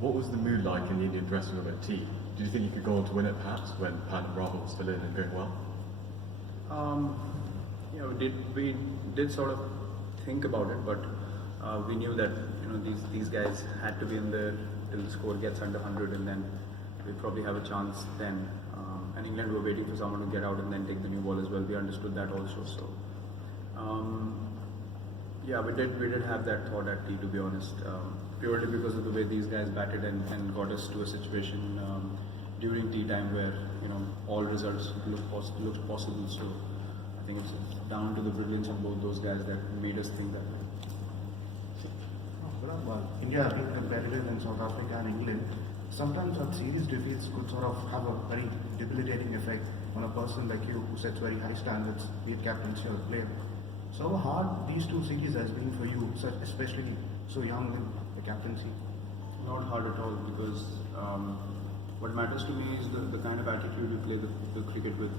What was the mood like in the Indian dressing room at tea? Did you think you could go on to win it perhaps when Pat and Rahul was still in and doing well? We did sort of think about it, but we knew that these guys had to be in there till the score gets under 100, and then we probably have a chance then. And England were waiting for someone to get out and then take the new ball as well. We understood that also. So we did have that thought at tea, to be honest, purely because of the way these guys batted and got us to a situation during tea time where all results looked possible. So I think it's down to the brilliance of both those guys that made us think that way. Well, India have been competitive in South Africa and England. Sometimes our series defeats could sort of have a very debilitating effect on a person like you who sets very high standards, be it captaincy or player. So how hard these two series has been for you, especially so young in the captaincy? Not hard at all, because what matters to me is the kind of attitude you play the cricket with.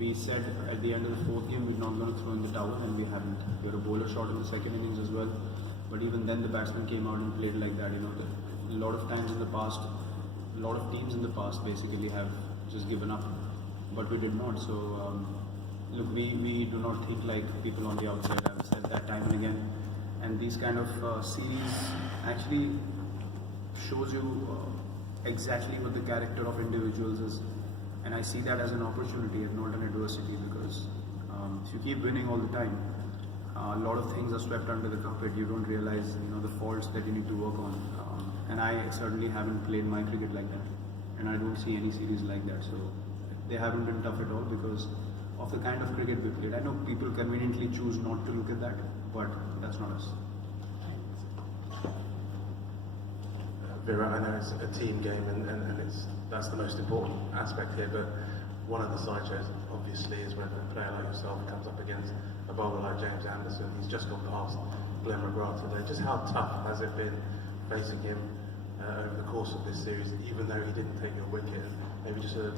We said at the end of the fourth game we're not going to throw in the towel, and we haven't. We had a bowler shot in the second innings as well, but even then the batsman came out and played like that. A lot of times in the past, a lot of teams in the past basically have just given up, but we did not. So look, we do not think like people on the outside. I've said that time and again, and these kind of series actually shows you exactly what the character of individuals is. And I see that as an opportunity and not an adversity, because if you keep winning all the time, a lot of things are swept under the carpet. You don't realize the faults that you need to work on. And I certainly haven't played my cricket like that, and I don't see any series like that. So they haven't been tough at all because of the kind of cricket we played. I know people conveniently choose not to look at that, but that's not us. Virat, I know it's a team game and that's the most important aspect here, but one of the side shows obviously is when a player like yourself comes up against a bowler like James Anderson. He's just gone past Glenn McGrath today. Just how tough has it been facing him over the course of this series, even though he didn't take your wicket? Maybe just your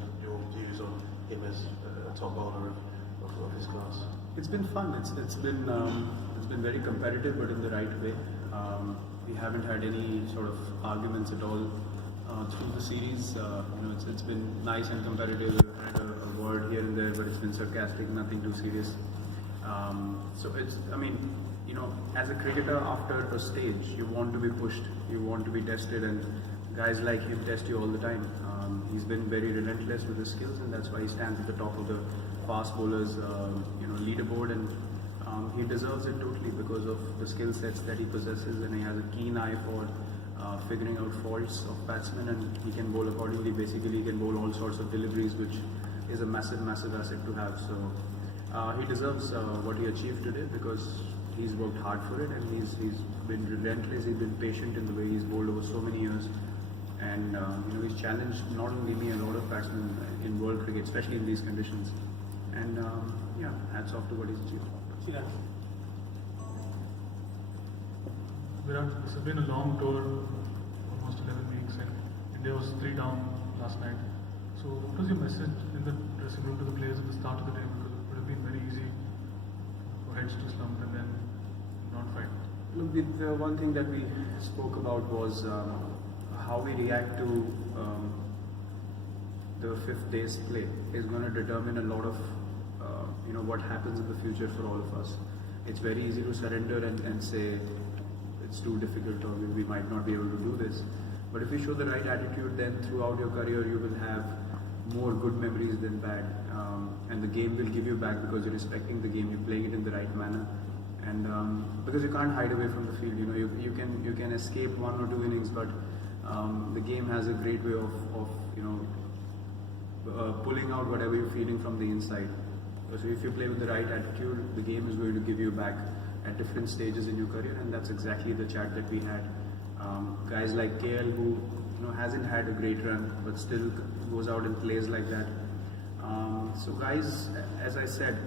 views on him as a top bowler of his class. It's been fun. It's been very competitive, but in the right way. We haven't had any sort of arguments at all through the series. It's been nice and competitive. We've had a word here and there, but it's been sarcastic, nothing too serious. As a cricketer, after a stage, you want to be pushed, you want to be tested, and guys like him test you all the time. He's been very relentless with his skills, and that's why he stands at the top of the fast bowlers, leaderboard, and he deserves it totally because of the skill sets that he possesses, and he has a keen eye for figuring out faults of batsmen, and he can bowl accordingly. Basically, he can bowl all sorts of deliveries, which is a massive asset to have. So he deserves what he achieved today because he's worked hard for it, and he's been relentless. He's been patient in the way he's bowled over so many years, and he's challenged not only me, a lot of batsmen in world cricket, especially in these conditions. And hats off to what he's achieved. Virat, this has been a long tour, almost 11 weeks, and India was 3 down last night. So what was your message in the dressing room to the players at the start of the day? Because it would have been very easy for heads to slump and then not fight. Look, the one thing that we spoke about was how we react to the fifth day's play is going to determine a lot of what happens in the future for all of us. It's very easy to surrender and say it's too difficult or we might not be able to do this. But if you show the right attitude, then throughout your career you will have more good memories than bad. And the game will give you back because you're respecting the game, you're playing it in the right manner. And because you can't hide away from the field, you can escape 1 or 2 innings, but the game has a great way of pulling out whatever you're feeling from the inside. So if you play with the right attitude, the game is going to give you back at different stages in your career, and that's exactly the chat that we had. Guys like KL, who hasn't had a great run, but still goes out and plays like that. So guys, as I said,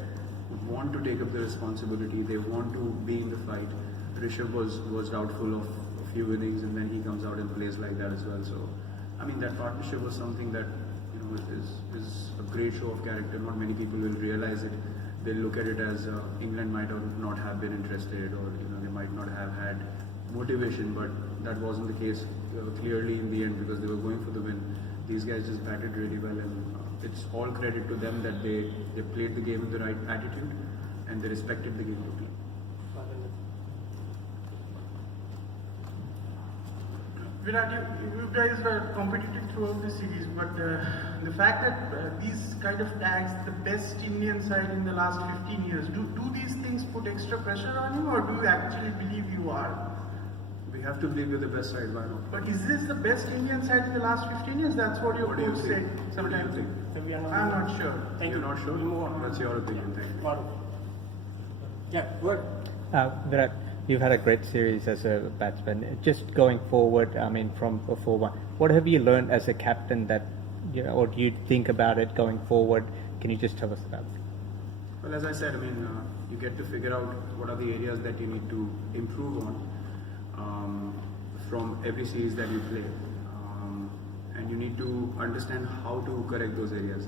want to take up the responsibility. They want to be in the fight. Rishabh was doubtful of a few innings, and then he comes out and plays like that as well. So, that partnership was something that is a great show of character. Not many people will realize it. They'll look at it as England might not have been interested, or they might not have had motivation, but that wasn't the case clearly in the end because they were going for the win. These guys just batted really well, and it's all credit to them that they played the game with the right attitude and they respected the game totally. Virat, you guys were competitive throughout the series, but the fact that these kind of tags, the best Indian side in the last 15 years, do these things put extra pressure on you, or do you actually believe you are? We have to believe we're the best side, why not? But is this the best Indian side in the last 15 years? That's what your What do you coach think? said What do you sometimes. think? I'm not sure. You're not sure? Move on. That's your opinion, thank you. Yeah, good. Virat, you've had a great series as a batsman. Just going forward, I mean, from before one, what have you learned as a captain that, or do you think about it going forward? Can you just tell us about it? Well, as I said, I mean, you get to figure out what are the areas that you need to improve on from every series that you play, and you need to understand how to correct those areas.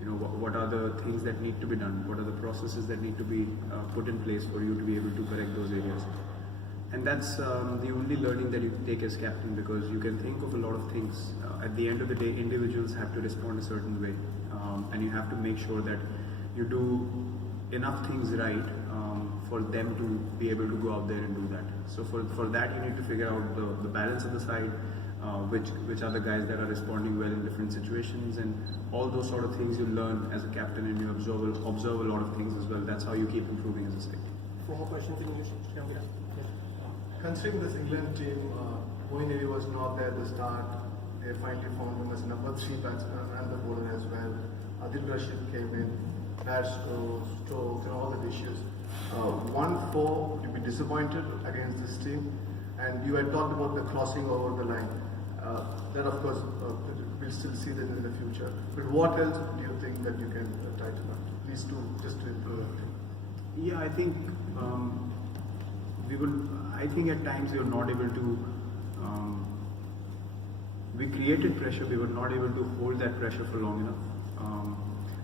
You know, what are the things that need to be done? What are the processes that need to be put in place for you to be able to correct those areas? And that's the only learning that you take as captain, because you can think of a lot of things. At the end of the day, individuals have to respond a certain way, and you have to make sure that you do enough things right for them to be able to go out there and do that. So for that, you need to figure out the balance of the side, which are the guys that are responding well in different situations, and all those sort of things you learn as a captain, and you observe a lot of things as well. That's how you keep improving as a side. Four more questions in English. Considering this England team, Moeen Ali was not there at the start. They finally found him as number 3 batsman and the bowler as well. Adil Rashid came in, Bairstow, Stokes, and all the dishes. 1-4, would you be disappointed against this team? And you had talked about the crossing over the line. That, of course, we'll still see that in the future. But what else do you think that you can tighten up? These two, just to improve everything. Yeah, I think I think at times we were not able to. We created pressure. We were not able to hold that pressure for long enough.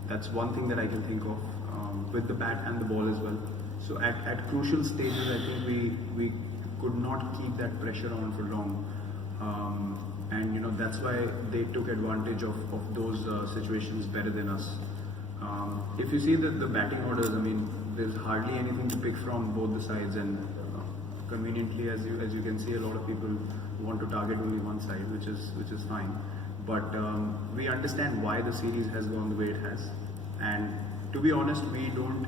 That's one thing that I can think of with the bat and the ball as well. So at crucial stages, I think we could not keep that pressure on for long. And you know, that's why they took advantage of those situations better than us. If you see the batting orders, I mean, there's hardly anything to pick from both the sides, and conveniently, as you can see, a lot of people want to target only one side, which is fine. But we understand why the series has gone the way it has, and to be honest, we don't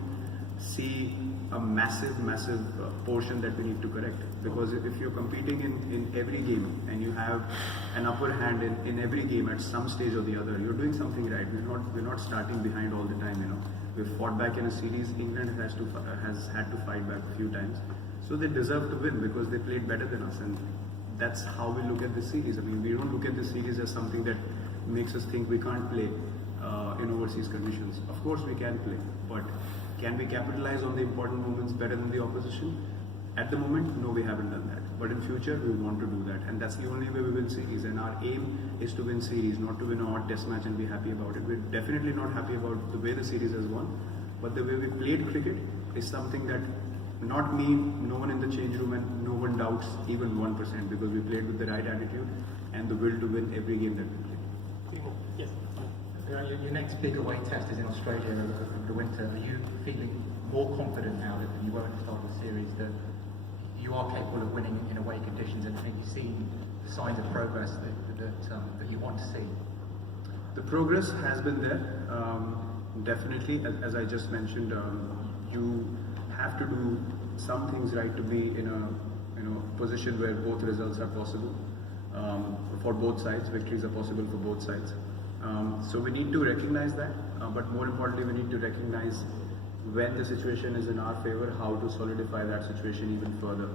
see a massive portion that we need to correct, because if you're competing in every game and you have an upper hand in every game at some stage or the other, you're doing something right. We're not starting behind all the time. You know, we've fought back in a series. England has had to fight back a few times, so they deserve to win because they played better than us, and that's how we look at the series. I mean, we don't look at the series as something that makes us think we can't play in overseas conditions. Of course we can play, but can we capitalize on the important moments better than the opposition? At the moment, no, we haven't done that. But in future, we want to do that, and that's the only way we win series. And our aim is to win series, not to win a odd test match and be happy about it. We're definitely not happy about the way the series has gone, but the way we played cricket is something that not me, no one in the change room, and no one doubts even 1%, because we played with the right attitude and the will to win every game that we played. Yes. Your next big away test is in Australia over the winter. Are you feeling more confident now than you were at the start of the series that you are capable of winning in away conditions, and have you seen signs of progress that you want to see? The progress has been there, definitely. As I just mentioned, you have to do some things right to be in a position where both results are possible for both sides. Victories are possible for both sides. So we need to recognize that, but more importantly, we need to recognize when the situation is in our favor, how to solidify that situation even further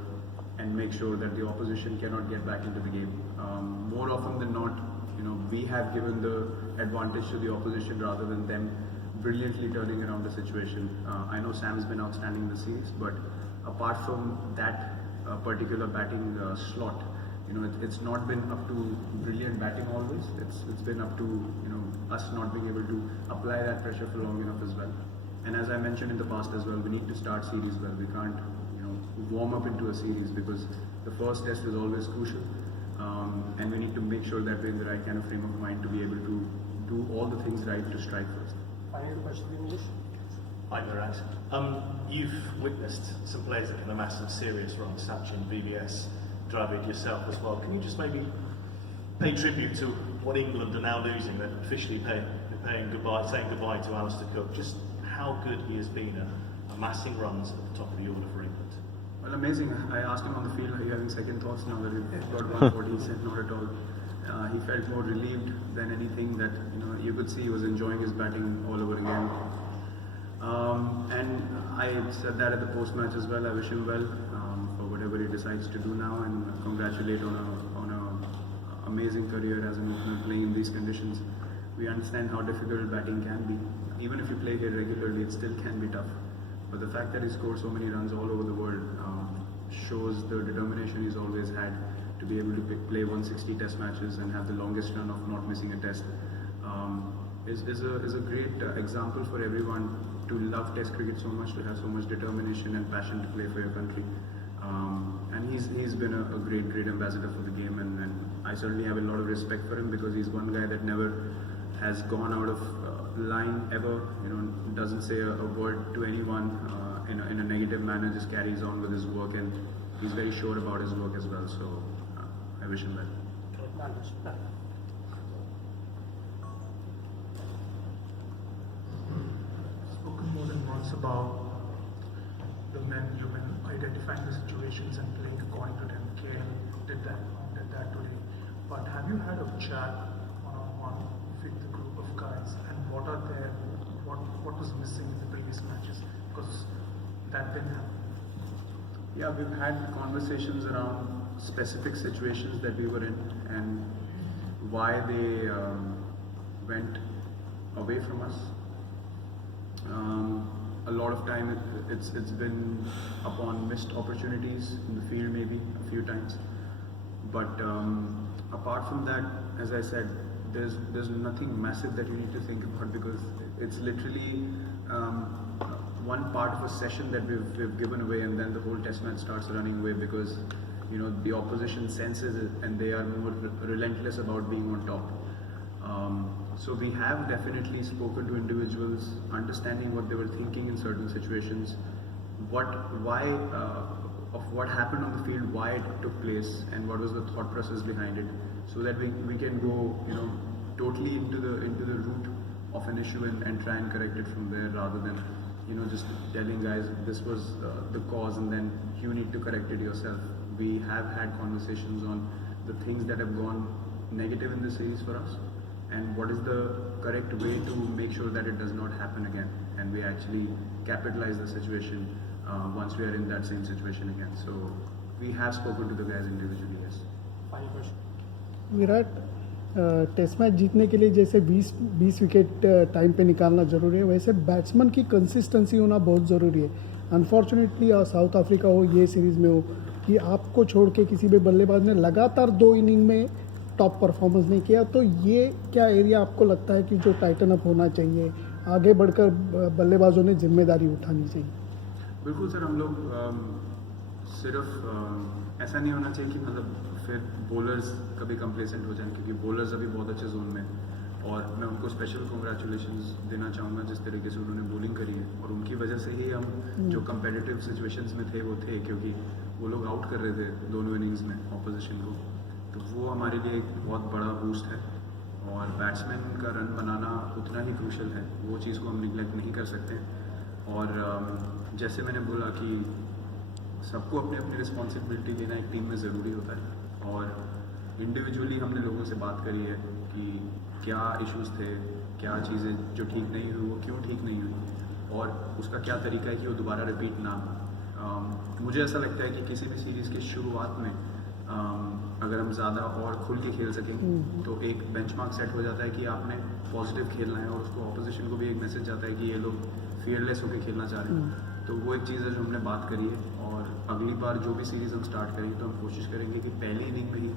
and make sure that the opposition cannot get back into the game. More often than not, you know, we have given the advantage to the opposition rather than them brilliantly turning around the situation. I know Sam's been outstanding in the series, but apart from that particular batting slot, you know, it's not been up to brilliant batting always. It's been up to, you know, us not being able to apply that pressure for long enough as well. And as I mentioned in the past as well, we need to start series well. We can't, you know, warm up into a series, because the first test is always crucial, and we need to make sure that we're in the right kind of frame of mind to be able to do all the things right to strike first. Final question in English. Hi, Virat. You've witnessed some players that can amass some serious runs, Sachin, VVS, Dravid, yourself as well. Can you just maybe pay tribute to what England are now losing? They're officially saying goodbye to Alistair Cook. Just how good he has been at amassing runs at the top of the order for England. Well, amazing. I asked him on the field, are you having second thoughts now that we've got 140? He said, not at all. He felt more relieved than anything that, you could see he was enjoying his batting all over again. And I said that at the post-match as well. I wish him well for whatever he decides to do now, and congratulate on a amazing career as an opener playing in these conditions. We understand how difficult batting can be. Even if you play here regularly, it still can be tough. But the fact that he scored so many runs all over the world shows the determination he's always had to be able to play 160 test matches and have the longest run of not missing a test. Is a great example for everyone to love test cricket so much, to have so much determination and passion to play for your country. And he's been a great ambassador for the game, and I certainly have a lot of respect for him, because he's one guy that never has gone out of line ever, doesn't say a word to anyone in a negative manner, just carries on with his work, and he's very sure about his work as well, so I wish him well. Spoken more than once about the men, women, identifying the situations and playing according to them. KL did that today. But have you had a chat one-on-one with the group of guys, and what was missing in the previous matches? Because that didn't happen. Yeah, we've had conversations around specific situations that we were in and why they went away from us. A lot of time it's been upon missed opportunities in the field, maybe a few times. But apart from that, as I said, there's nothing massive that you need to think about, because it's literally one part of a session that we've given away, and then the whole test match starts running away, because the opposition senses it and they are more relentless about being on top. So we have definitely spoken to individuals, understanding what they were thinking in certain situations, what happened on the field, why it took place, and what was the thought process behind it, so that we can go totally into the root of an issue and try and correct it from there, rather than just telling guys this was the cause and then you need to correct it yourself. We have had conversations on the things that have gone negative in the series for us, and what is the correct way to make sure that it does not happen again, and we actually capitalize the situation once we are in that same situation again. So we have spoken to the guys individually, yes. Final question. Virat, test match जीतने के लिए जैसे 20 wicket time पे निकालना ज़रूरी है, वैसे batsman की कंसिस्टेंसी होना बहुत ज़रूरी है. अनफॉर्चुनेटली साउथ अफ्रीका हो, ये सीरीज़ में हो, कि आपको छोड़ के किसी भी बल्लेबाज ने लगातार 2 इनिंग में टॉप परफॉर्मेंस नहीं किया, तो ये क्या एरिया आपको लगता है कि जो टाइटन अप होना चाहिए, आगे बढ़कर बल्लेबाजों ने जिम्मेदारी उठानी चाहिए? बिल्कुल सर, हम लोग सिर्फ ऐसा नहीं होना चाहिए कि मतलब फिर बॉलर्स कभी कंप्लेसेंट हो जाएं, क्योंकि बॉलर्स अभी बहुत अच्छे जोन में, और मैं उनको स्पेशल कॉन्ग्रेचुलेशंस देना चाहूँगा जिस तरीके से उन्होंने बॉलिंग करी है, और उनकी वजह से ही हम जो कंपेटिटिव सिचुएशंस में थे वो थे, क्योंकि वो लोग आउट कर रहे थे दोनों इनिंग्स में ऑपोजिशन को, तो वो हमारे लिए एक बहुत बड़ा बूस्ट है. और बैट्समैन का रन बनाना उतना ही क्रूशल है, वो चीज़ को हम निगलेक्ट नहीं कर सकते. और जैसे मैंने बोला कि सबको अपनी अपनी रिस्पॉन्सिबिलिटी लेना एक टीम में ज़रूरी होता है, और इंडिविजुअली हमने लोगों से बात करी है कि क्या इश्यूज़ थे, क्या चीज़ें जो ठीक नहीं हुई वो क्यों ठीक नहीं हुई, और उसका क्या तरीका है कि वो दोबारा रिपीट ना हो. मुझे ऐसा लगता है कि किसी भी सीरीज़ के शुरुआत में अगर हम ज़्यादा और खुल के खेल सकें तो एक बेंचमार्क सेट हो जाता है कि आपने पॉजिटिव खेलना है, और उसको ऑपोजिशन को भी एक मैसेज जाता है कि ये लोग फियरलेस होकर खेलना चाह रहे हैं. तो वो एक चीज़ है जो हमने बात करी है, और अगली बार जो भी सीरीज़ हम स्टार्ट करेंगे तो हम कोशिश करेंगे कि पहली इनिंग में ही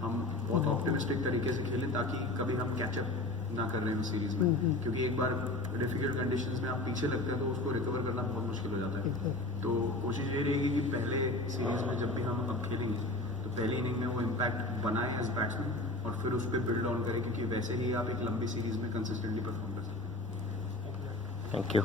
हम बहुत ऑप्टिमिस्टिक तरीके से खेलें, ताकि कभी हम कैचअप ना कर रहे हैं उस सीरीज में, क्योंकि एक बार डिफिकल्ट कंडीशंस में आप पीछे लगते हैं तो उसको रिकवर करना बहुत मुश्किल हो जाता है। तो कोशिश ये रहेगी कि पहले सीरीज में जब भी हम अब खेलेंगे तो पहली इनिंग में वो इम्पैक्ट बनाए एज बैट्समैन और फिर उस पर बिल्ड ऑन करें, क्योंकि वैसे ही आप एक लंबी सीरीज में कंसिस्टेंटली परफॉर्म कर सकते हैं। Thank you.